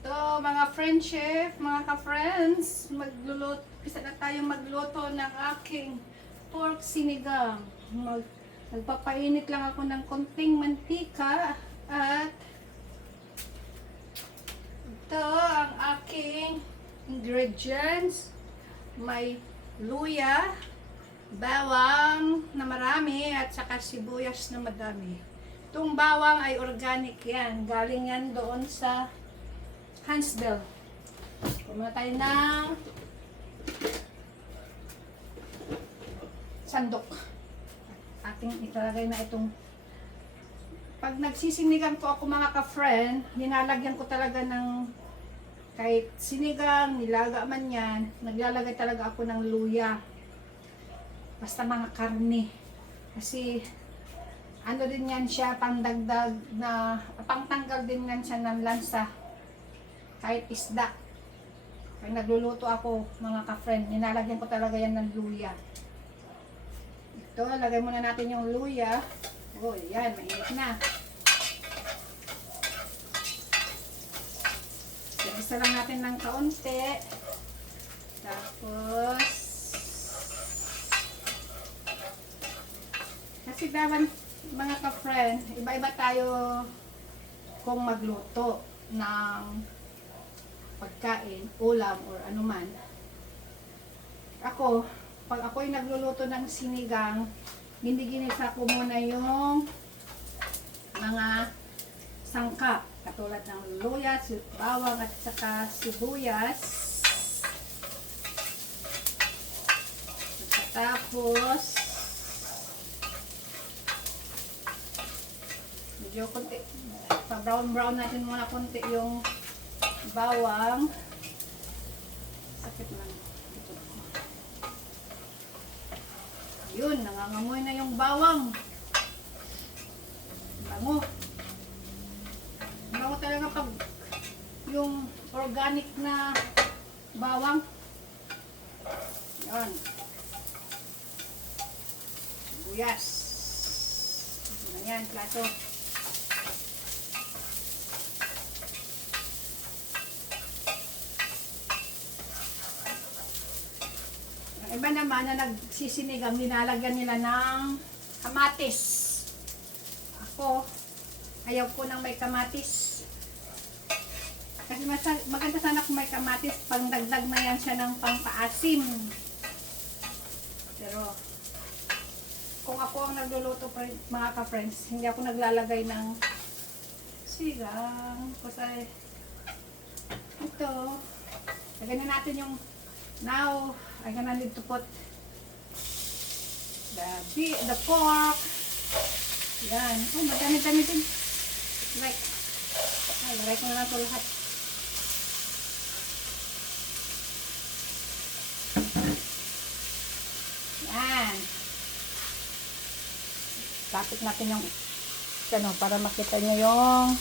So, mga friendship, mga ka-friends, isa na tayong magluto ng aking pork sinigang. Nagpapainit lang ako ng konting mantika at ito ang aking ingredients. May luya, bawang na marami at saka sibuyas na madami. Itong bawang ay organic yan. Galing yan doon sa Hansbell. Kumuha tayo ng sandok. Ating italagay na itong pag nagsisinigang po ako mga ka-friend, nilalagyan ko talaga ng kahit sinigang, nilaga man yan, naglalagay talaga ako ng luya. Basta mga karne. Kasi ano din yan siya, pangdagdag na, pangtanggal din yan siya ng lansa. Kahit isda. Pag nagluluto ako, mga ka-friend, nilalagyan ko talaga yan ng luya. Ito, lagay muna natin yung luya. Oh, yan, mainit na. Isa lang natin ng kaunti. Tapos, kasi dapat, mga ka-friend, iba-iba tayo kung magluto ng pagkain, ulam, or anuman. Ako, pag ako'y nagluluto ng sinigang, giniginisa ko muna yung mga sangkap, katulad ng luya, bawang at saka sibuyas. Tapos, medyo konti, pa-brown natin muna konti yung bawang. Sakit lang. Yun, nangangamoy na yung bawang. Bango. Bango talaga pag yung organic na bawang. Yan. Buyas. Ayan, plato. Iba naman na nagsisinigang, nilalagyan nila ng kamatis. Ako, ayaw ko ng may kamatis. Kasi maganda sana kung may kamatis, pangdagdag na yan siya ng pangpaasim. Pero, kung ako ang nagluluto pa mga ka-friends, hindi ako naglalagay ng sigang. Kasi, ito, lagyan na natin yung now, I'm gonna need to put the pork. Yan. Oh, madami-dami din. Right. Ay, lagay ko na lang ito lahat. Yan. Lapit natin yung ano, para makita nyo yung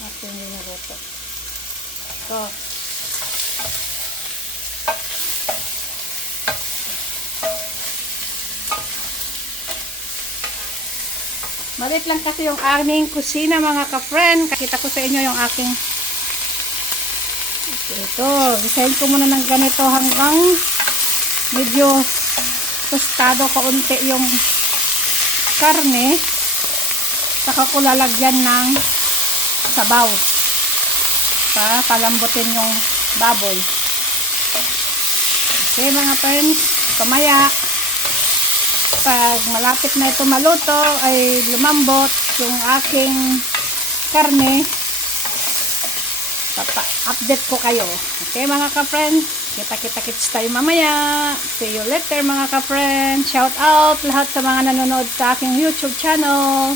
ating niluto. So, malit lang kasi yung aming kusina mga ka-friend. Kakita ko sa inyo yung aking ito. Isahin ko muna ng ganito hanggang medyo tostado kaunti yung karne. Saka ko lalagyan ng sabaw para palambutin yung baboy. Okay mga friends, kamaya pag malapit na ito maluto ay lumambot yung aking karne, update ko kayo. Okay mga ka-friend, kita-kits tayo mamaya. See you later mga ka-friend. Shout out lahat sa mga nanonood sa aking YouTube channel.